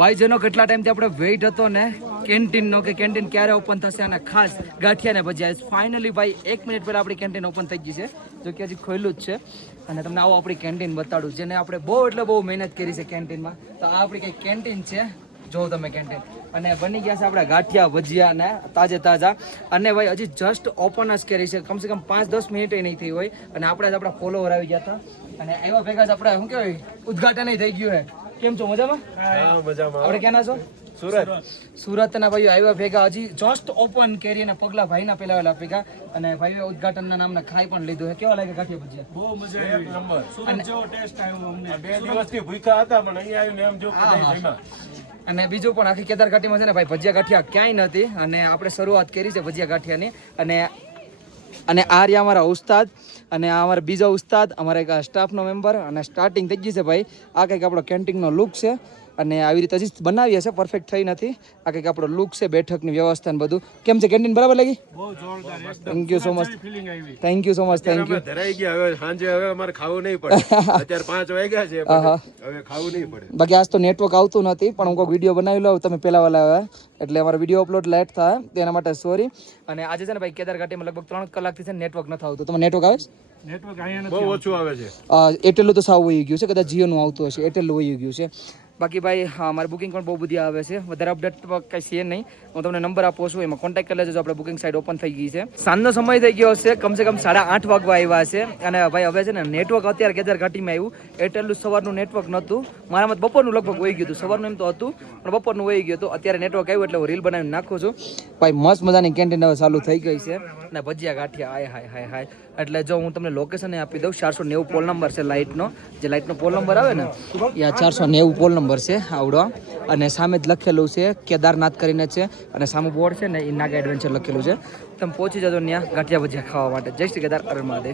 ભાઈજનો કેટલા ટાઈમથી આપણે વેઇટ હતો ને કેન્ટીનનો કે કેન્ટીન ક્યારે ઓપન થશે અને ખાસ ગાંઠિયા ને ભજીયા ફાઇનલી ભાઈ 1 મિનિટ પહેલા આપણી કેન્ટીન ઓપન થઈ ગઈ છે જો કે હજી ખોલ્યું જ છે અને તમને આવો આપણી કેન્ટીન બતાડું જેને આપણે બહુ એટલે બહુ મહેનત કરી છે કેન્ટીનમાં તો આ આપણી કઈ કેન્ટીન છે જો તમે કેન્ટીન અને બની ગયા છે આપણા ગાંઠિયા ભજીયા ને તાજે તાજા અને ભાઈ હજી જસ્ટ ઓપન જ કરી છે કમસે કમ 5-10 મિનિટ નહીં થઈ હોય અને આપણે જ આપણા ફોલોવર આવી ગયા હતા અને એવા ભેગા જ આપણે શું કહેવાય ઉદઘાટન થઈ ગયું હે કેમ છો મજામાં મજામાં આપણે ક્યાંના છો સુરતના ભાઈઓ આવ્યા ભેગા હજી જસ્ટ ઓપન કરી અને પગલા ભાઈના પેલા ભેગા અને ભાઈઓ ઉદઘાટનના નામના ખાઈ પણ લીધું છે કેવા લાગે ગાંઠિયા ભજીયા બહુ મજા આવી નંબર સુરત જેવો ટેસ્ટ આવ્યો અમને 2 દિવસથી ભૂખ્યા હતા પણ અહીંયા આવીને એમ જો અને બીજું પણ આખી કેદાર ઘાટીમાં છે ને ભાઈ ભજીયા ગાંઠિયા ક્યાંય નથી અને આપણે શરૂઆત કરી છે ભજીયા ગાંઠિયાની અને આ રહ્યા અમારા ઉસ્તાદ અને આ અમારા બીજા ઉસ્તાદ અમારા એક સ્ટાફનો મેમ્બર અને સ્ટાર્ટિંગ થઈ ગઈ છે ભાઈ આ કંઈક આપણો કેન્ટીનનો લુક છે અને આવી રીતે હજી બનાવીએ છે પરફેક્ટ થઈ નથી આ કંઈક આપણો લુક છે બેઠકની વ્યવસ્થા ને બધું કેમ છે કેન્ટીન બરાબર લાગી બહુ જોરદાર thank you so much thank you so much thank you ધરાઈ ગયા હવે સાંજે હવે અમારે ખાવું નહીં પડે અત્યારે 5 વાગ્યા છે હવે ખાવું નહીં પડે બાકી આજ તો નેટવર્ક આવતું નથી પણ હું કોઈ વિડીયો બનાવી લઉં તમે પેલા વાલા આવે એટલે અમારો વિડીયો અપલોડ લેટ થાય તેના માટે સોરી અને આજે છે ને ભાઈ કેદાર ઘાટીમાં લગભગ 3 કલાકથી છે નેટવર્ક નથી આવતું તમે નેટવર્ક આવે છે નેટવર્ક અહીંયા બહુ ઓછું આવે છે એરટેલ તો સાવ વહી ગયું છે કદાચ જીઓ નું આવતું હશે એરટેલ વહી ગયું છે બાકી ભાઈ હા મારી બુકિંગ પણ બહુ બધી આવે છે વધારે અપડેટ કંઈ છે નહીં હું તમને નંબર આપું છું એમાં કોન્ટેક્ટ કરી લેજો આપણે બુકિંગ સાઇટ ઓપન થઈ ગઈ છે સાંજનો સમય થઈ ગયો હશે કમસે કમ 8:30 વાગવા આવ્યા છે અને ભાઈ હવે છે ને નેટવર્ક અત્યારે કેદાર ઘાટીમાં આવ્યું એરટેલનું સવારનું નેટવર્ક નહોતું મારામાં બપોરનું લગભગ વહી ગયું હતું સવારનું એમ તો હતું પણ બપોરનું વહી ગયું હતું અત્યારે નેટવર્ક આવ્યું એટલે હું રીલ બનાવીને નાખું છું ભાઈ મસ્ત મજાની કેન્ટીન હવે ચાલુ થઈ ગઈ છે અને ભજીયા ગાંઠિયા હાય એટલે જો હું તમને લોકેશન આપી દઉં 490 પોલ નંબર છે લાઇટનો જે લાઇટનો પોલ નંબર આવે ને યા 490 પોલ નંબર છે આવડો અને સામે જ લખેલું છે કેદારનાથ કરીને છે અને સામે બોર્ડ છે ને એ નાગા એડવેન્ચર લખેલું છે તમે પહોંચી જજો ત્યાં ગાંઠિયા ભજીયા ખાવા માટે જય શ્રી કેદાર અરુણ મહાદેવ